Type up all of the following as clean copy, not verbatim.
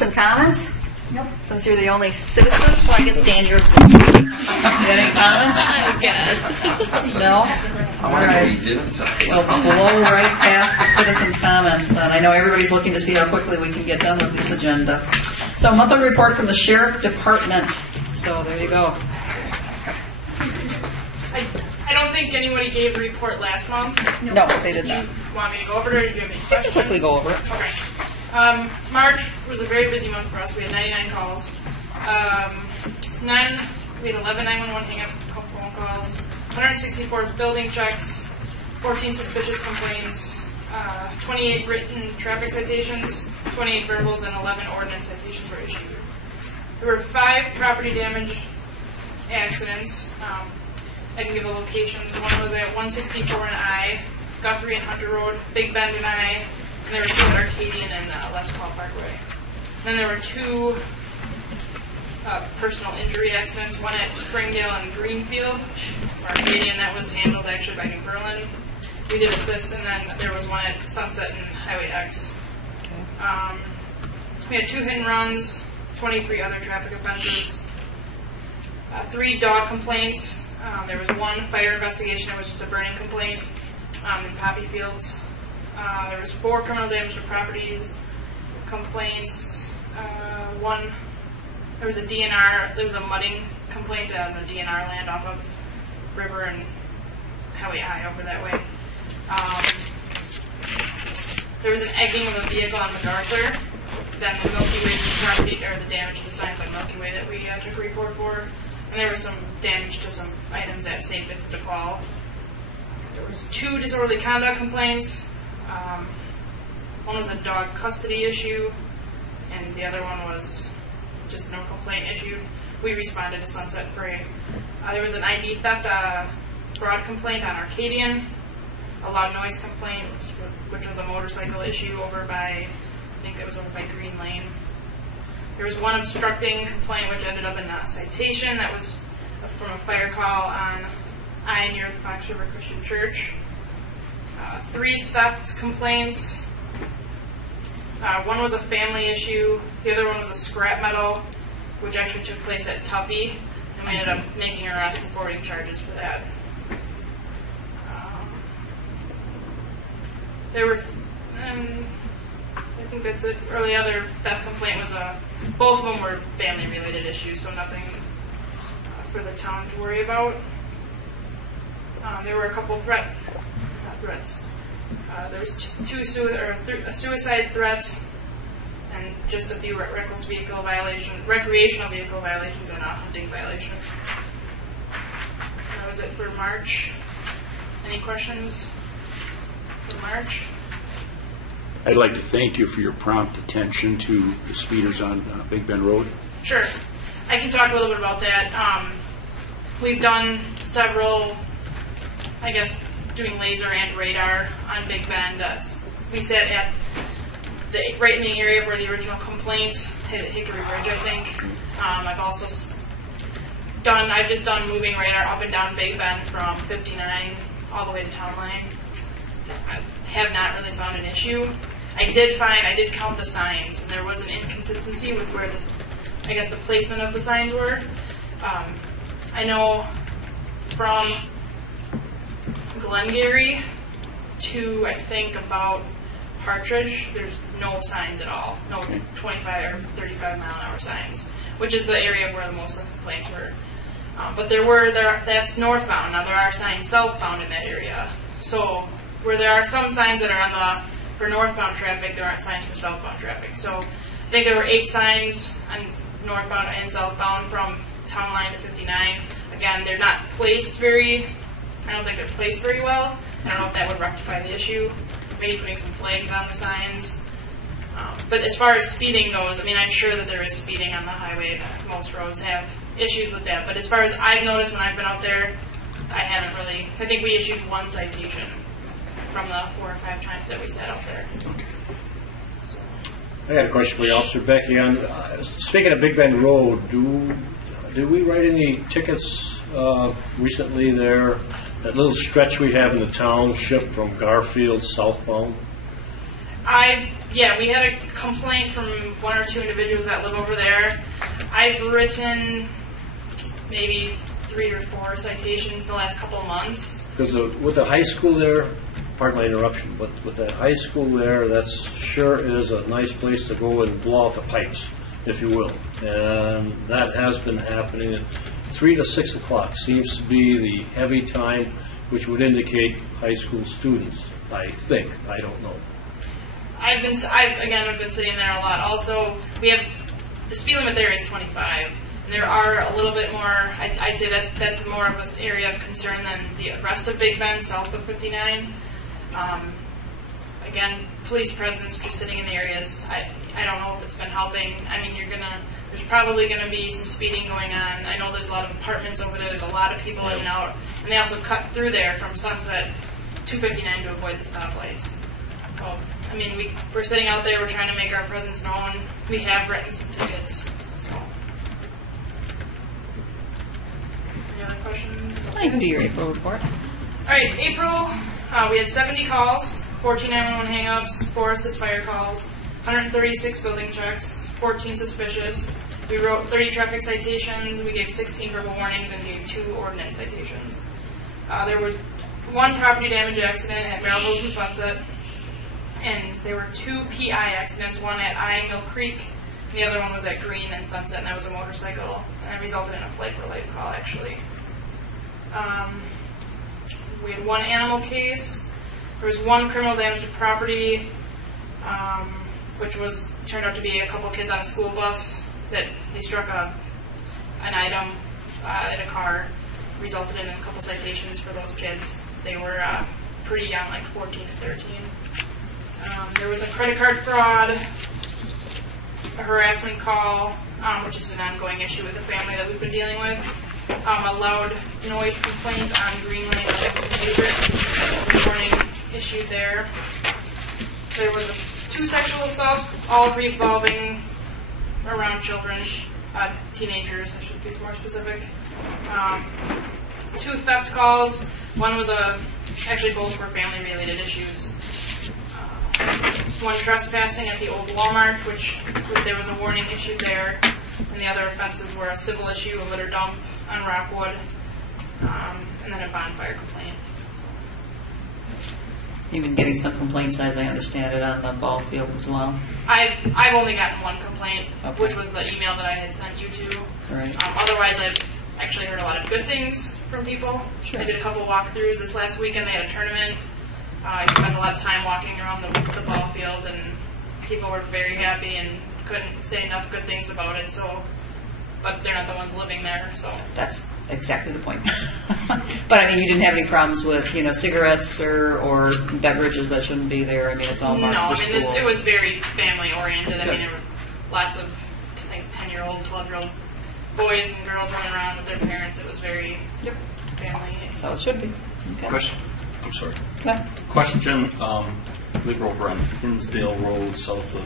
Some comments? Nope. Since you're the only citizen, well, I guess Dan, yours. You got any comments? I guess. No? I wonder if we didn't. Well, blow right past the citizen comments then. I know everybody's looking to see how quickly we can get done with this agenda. So, monthly report from the Sheriff Department. So, there you go. I don't think anybody gave a report last month. No, they did not. You want me to go over it, or do you have any You can questions? quickly go over it. Okay. March was a very busy month for us. We had 99 calls. We had 11 911 hang-up, a couple phone calls, 164 building checks, 14 suspicious complaints, 28 written traffic citations, 28 verbals, and 11 ordinance citations were issued. There were 5 property damage accidents. I can give the locations. One was at 164 and I, Guthrie and Hunter Road, Big Bend and I, and there were 2 at Arcadian and Les Paul Parkway. Then there were 2 personal injury accidents, one at Springdale and Greenfield, Arcadian, that was handled actually by New Berlin. We did assist, and then there was one at Sunset and Highway X. We had 2 hit and runs, 23 other traffic offenses, 3 dog complaints. There was 1 fire investigation that was just a burning complaint in Poppy Fields. There was 4 criminal damage to properties complaints. There was a DNR. There was a mudding complaint on the DNR land off of River and Highway I over that way. There was an egging of a vehicle on MacArthur. Then the Milky Way property, or the damage to the signs on Milky Way that we took a report for. And there was some damage to some items at St. Vincent de Paul. There was 2 disorderly conduct complaints. One was a dog custody issue, and the other one was just no complaint issued. We responded to Sunset Parade. There was an ID theft fraud complaint on Arcadian, a loud noise complaint, which was a motorcycle issue over by, I think it was over by Green Lane. There was 1 obstructing complaint which ended up in a citation that was from a fire call on I near the Fox River Christian Church. 3 theft complaints. 1 was a family issue. The other one was a scrap metal, which actually took place at Tuffy, and we ended up making arrests and forwarding charges for that. There were, I think that's it. Or the other theft complaint was both of them were family-related issues, so nothing for the town to worry about. There were a couple threats. There was 2 a suicide threat, and just a few reckless vehicle violations, recreational vehicle violations, and a hunting violation. That was it for March. Any questions for March? I'd like to thank you for your prompt attention to the speeders on Big Bend Road. Sure. I can talk a little bit about that. We've done several, I guess, doing laser and radar on Big Bend. We sat at right in the area where the original complaint hit at Hickory Bridge, I think. I've just done moving radar up and down Big Bend from 59 all the way to Town Line. I have not really found an issue. I did count the signs, and there was an inconsistency with where the placement of the signs were. I know from Glengarry to, I think, about Partridge, there's no signs at all. No 25 or 35 mile an hour signs, which is the area where most of the complaints were. But that's northbound. Now there are signs southbound in that area. So where there are some signs that are for northbound traffic, there aren't signs for southbound traffic. So I think there were 8 signs on northbound and southbound from Town Line to 59. Again, they're not placed I don't think they're placed very well. I don't know if that would rectify the issue. Maybe putting some flags on the signs. But as far as speeding goes, I'm sure that there is speeding on the highway. Most roads have issues with that. But as far as I've noticed when I've been out there, I haven't really. I think we issued 1 citation from the 4 or 5 times that we sat out there. Okay. I got a question for you, Officer Becky. Speaking of Big Bend Road, did we write any tickets recently there? That little stretch we have in the township from Garfield southbound? We had a complaint from one or two individuals that live over there. I've written maybe 3 or 4 citations the last couple of months. Because with the high school there, pardon my interruption, but with that high school there, that's sure is a nice place to go and blow out the pipes, if you will. And that has been happening at 3 to 6 o'clock seems to be the heavy time, which would indicate high school students, I think. I don't know. I've been sitting there a lot. Also, we have the speed limit there is 25, and there are a little bit more. I'd say that's more of an area of concern than the rest of Big Bend, south of 59. Again, police presence just sitting in the areas. I don't know if it's been helping. I mean, there's probably gonna be some speeding going on. I know there's a lot of apartments over there. There's a lot of people in and out, and they also cut through there from Sunset to 59 to avoid the stoplights. So, I mean, we're sitting out there, we're trying to make our presence known. We have written some tickets. So. Any other questions? I can do your April report. Alright, April, we had 70 calls, 14 911 hang-ups, 4 assist fire calls, 136 building checks, 14 suspicious. We wrote 30 traffic citations, we gave 16 verbal warnings, and gave 2 ordinance citations. There was 1 property damage accident at Melrose and Sunset. And there were 2 PI accidents, one at I Mill Creek, and the other one was at Green and Sunset, and that was a motorcycle, and it resulted in a flight for life call, actually. We had 1 animal case. There was 1 criminal damage to property, which turned out to be a couple kids on a school bus that they struck an item in a car, resulted in a couple citations for those kids. They were pretty young, like 14 to 13. There was a credit card fraud, a harassment call, which is an ongoing issue with the family that we've been dealing with, a loud noise complaint on Green Lane Favorite, warning issued there. There was 2 sexual assaults, all revolving around children, teenagers, I should be more specific. 2 theft calls, one was actually both were family-related issues. 1 trespassing at the old Walmart, which there was a warning issued there, and the other offenses were a civil issue, a litter dump on Rockwood, and then a bonfire complaint. You've been getting some complaints, as I understand it, on the ball field as well. I've only gotten 1 complaint, Okay. which was the email that I had sent you to. Right. Otherwise, I've actually heard a lot of good things from people. Sure. I did a couple walkthroughs this last weekend. They had a tournament. I spent a lot of time walking around the ball field, and people were very happy and couldn't say enough good things about it. So, but they're not the ones living there, so. That's exactly the point. But I mean, you didn't have any problems with, cigarettes or beverages that shouldn't be there. I mean, it's all No, marked I for mean, school. it was very family oriented. I Good. mean, there were lots of, I think, 10-year-old, 12-year-old boys and girls running around with their parents. It was very family. So it should be. Okay. Question. I'm sorry. Okay. Question. Live over on Hinsdale Road, south of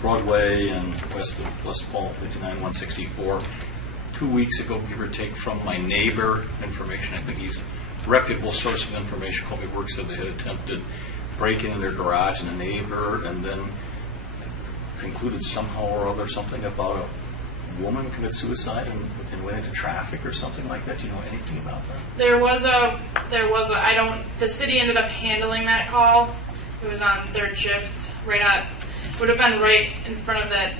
Broadway and west of West Fall, 59-164. 2 weeks ago, give or take, from my neighbor, information, I think he's a reputable source of information, called me work, said they had attempted breaking in their garage in a neighbor, and then concluded somehow or other something about a woman commit suicide and went into traffic or something like that. Do you know anything about that? There was the city ended up handling that call. It was on third shift, would have been right in front of that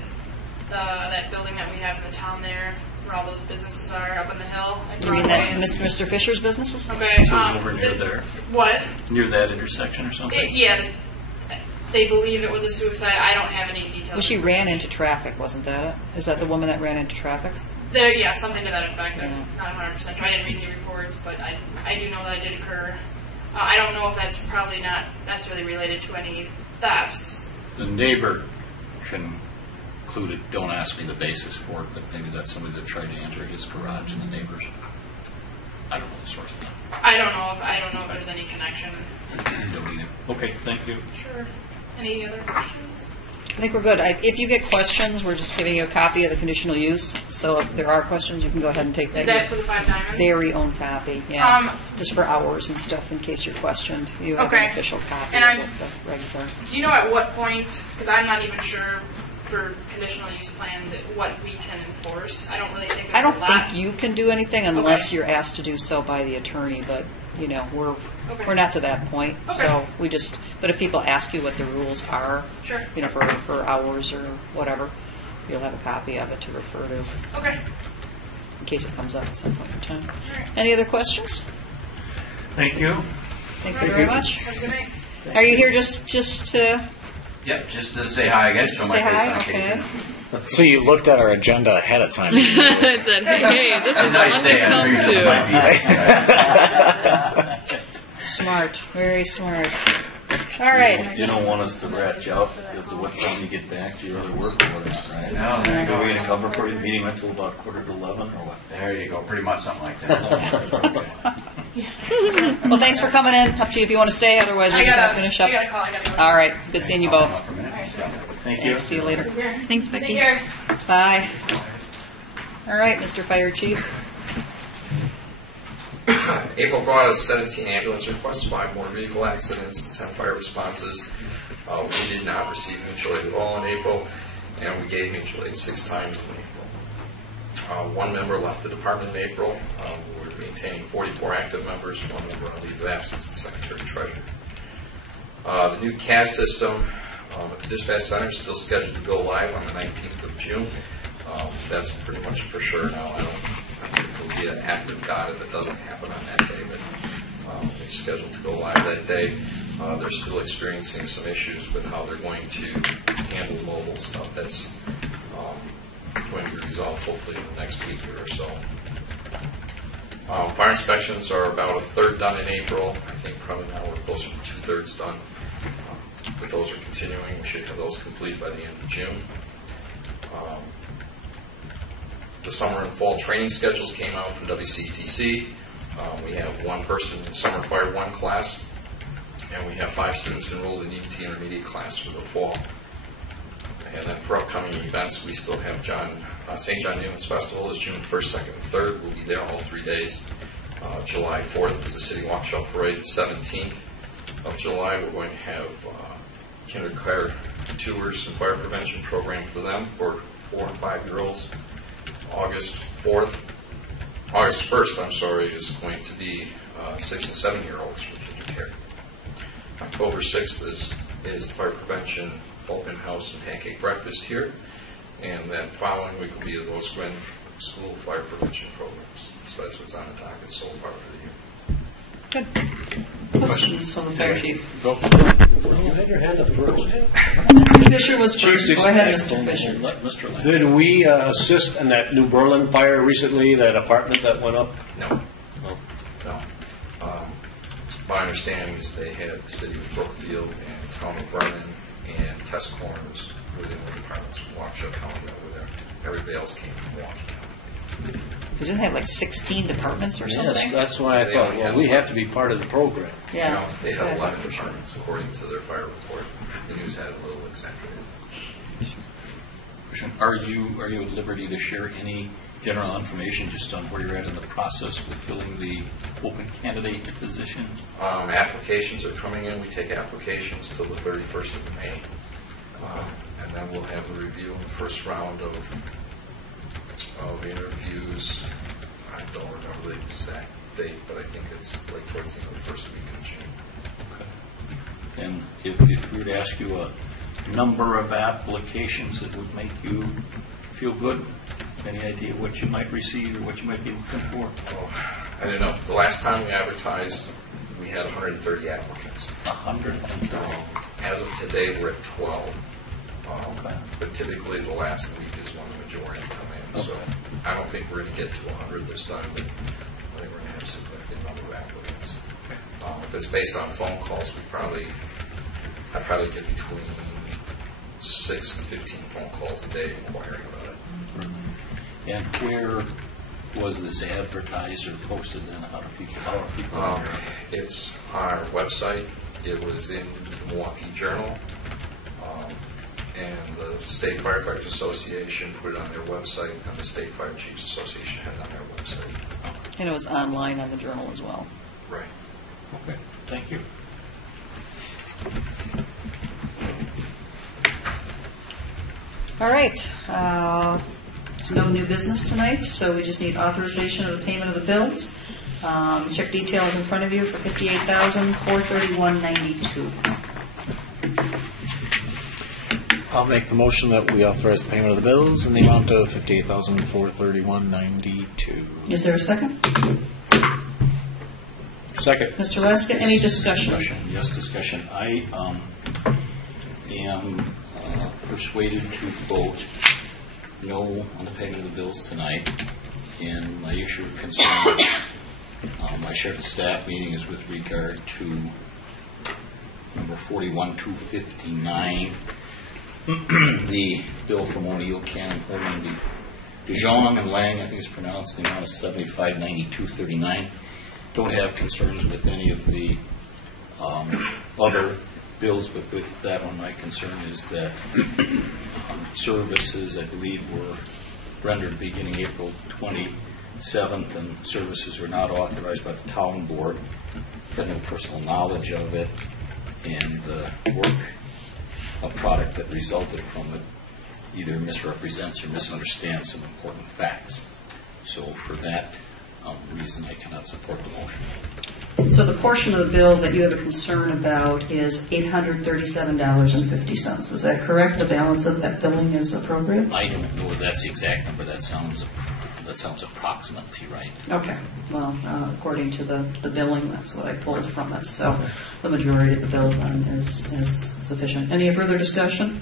building that we have in the town there, where all those businesses are up on the hill. You mean that Mr. Fisher's businesses? Okay. So it was over near there? What? Near that intersection or something? They believe it was a suicide. I don't have any details. Well, she ran into traffic, wasn't that it? Is that the woman that ran into traffic? Something to that effect. I'm not 100% sure. I didn't read any reports, but I do know that it did occur. I don't know if that's probably not necessarily related to any thefts. The neighbor concluded, don't ask me the basis for it, but maybe that's somebody that tried to enter his garage in the neighbor's. I don't know the source of that. I don't know if there's any connection. Don't either. Okay, thank you. Sure. Any other questions? I think we're good. If you get questions, we're just giving you a copy of the conditional use. So if there are questions, you can go ahead and take Is that. that for the 5 diamonds? Very own copy, yeah. Just for hours and stuff in case you're questioned. You have Okay. an official copy And of what the regs are. Do you know at what point, because I'm not even sure for conditional use plans, what we can enforce? I don't really think there's I don't a lot. think you can do anything unless Okay. you're asked to do so by the attorney, but, you know, we're Okay. not to that point. Okay. So we just, but if people ask you what the rules are, Sure. you know, for hours or whatever, you'll have a copy of it to refer to Okay. in case it comes up at some point in time. All right. Any other questions? Thank you. Thank you very much. Have a good night. Are you here just to Yep, just to say hi again, show my say face hi? on Okay. occasion. So you looked at our agenda ahead of time. It said, hey, this It's a is the nice one day, to I come figured this might to. be. Smart, very smart. All right. You don't want us to rat you out as to what time you get back to your other work or whatnot, right? No, there you Are we go. going to cover for you? The meeting went till about 11:15 or what? There you go, pretty much something like that. Well, thanks for coming in. Up to you if you want to stay. Otherwise, we I can gotta finish up. call. I gotta go. All right. Good seeing you both. For a minute. Thank you. See you later. Thanks, Take Becky. care. Bye. All right, Mr. Fire Chief. April brought us 17 ambulance requests, 5 more vehicle accidents, 10 fire responses. We did not receive mutual aid at all in April, and we gave mutual aid 6 times in April. 1 member left the department in April. We're maintaining 44 active members, 1 member on leave of absence, and secretary treasurer. The new CAS system at the dispatch center is still scheduled to go live on the 19th of June. That's pretty much for sure now. I think it'll be an active dot if it doesn't happen on that day, but it's scheduled to go live that day. They're still experiencing some issues with how they're going to handle mobile stuff. That's going to be resolved hopefully in the next week or so. Fire inspections are about a third done in April. I think probably now we're closer to 2/3 done. But those are continuing. We should have those complete by the end of June. The summer and fall training schedules came out from WCTC. We have 1 person in Summer Fire 1 class, and we have 5 students enrolled in EMT intermediate class for the fall. And then for upcoming events, we still have St. John Newman's Festival is June 1st, 2nd, and 3rd. We'll be there all 3 days. July 4th is the City Walk Shop Parade. 17th of July, we're going to have kindergarten tours and fire prevention program for them for 4 and 5-year-olds. August 1st, is going to be 6 and 7-year-olds for kinder care. October 6th is fire prevention open house and pancake breakfast here. And then following week will be the Rose Gwen School fire prevention programs. So that's what's on the docket so far for the year. Good. Questions on the Fire Chief? You had your hand up first. Mr. Fisher was first. Go ahead, Mr. Fisher. Let Mr. Lance. Did we assist in that New Berlin fire recently, that apartment that went up? No. My understanding is they had the city of Brookfield and town of Vernon and Test Corners within the departments from Waukesha County over there. Everybody else came from Waukesha County. Didn't they have like 16 departments or Yes, something? that's why I thought, well, we have to be part of the program. Yeah. They had 11 departments according to their fire report. The news had a little exaggerated. Are you at liberty to share any general information just on where you're at in the process with filling the open candidate position? Applications are coming in. We take applications till the 31st of May. And then we'll have a review in the first round of interviews. I don't remember the exact date, but I think it's like towards the end of the first week in June. And if we were to ask you a number of applications that would make you feel good, any idea what you might receive or what you might be looking for? Oh, I don't know. The last time we advertised, we had 130 applicants. 130. As of today, we're at 12. Okay. But typically the last week is when the majority come in. So I don't think we're going to get to 100 this time, but I think we're going to have a significant number of applicants. If it's based on phone calls, I probably get between 6 and 15 phone calls a day inquiring about it. And where was this advertised or posted, and how are people aware? It's on our website. It was in the Milwaukee Journal. and the State Firefighters Association put it on their website, and the State Fire Chiefs Association had it on their website. And it was online on the Journal as well. Right. Okay, thank you. All right. No new business tonight, so we just need authorization of the payment of the bills. Check details in front of you for $58,431.92. I'll make the motion that we authorize the payment of the bills in the amount of $58,431.92. Is there a second? Second. Mr. Leska, any discussion? Yes, discussion. I am persuaded to vote no on the payment of the bills tonight. And my issue of concern, my sheriff's staff meeting is with regard to number 41259, the bill from O'Neill, Cannon, Holman, Dijon, and Lang, I think it's pronounced, the amount of $7592.39. Don't have concerns with any of the other bills, but with that one, my concern is that services, I believe, were rendered beginning April 27th, and services were not authorized by the town board. Got no personal knowledge of it, and the work, a product that resulted from it, either misrepresents or misunderstands some important facts. So for that reason, I cannot support the motion. So the portion of the bill that you have a concern about is $837.50. Is that correct? The balance of that billing is appropriate? I don't know if that's the exact number. That sounds approximately right. Okay. Well, according to the billing, that's what I pulled from it. So the majority of the bill then is sufficient. Any further discussion?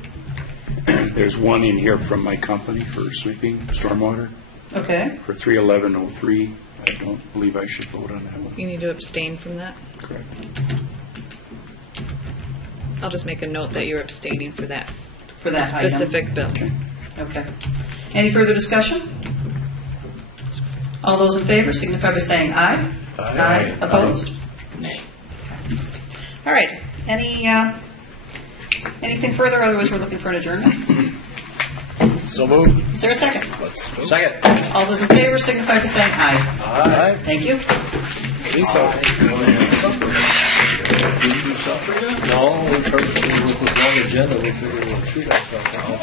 There's one in here from my company for sweeping stormwater Okay. for 31103. I don't believe I should vote on that one. You need to abstain from that. Correct. I'll just make a note that you're abstaining for that For that item. specific bill. Okay. Any further discussion? All those in favor signify by saying aye. Aye. Opposed? Nay. All right. Anything further? Otherwise, we're looking for an adjournment. So moved. Is there a second? Second. All those in favor signify by saying aye. Aye. Thank you. Lisa. No, we're perfectly with this long agenda. We'll figure we'll treat ourselves out.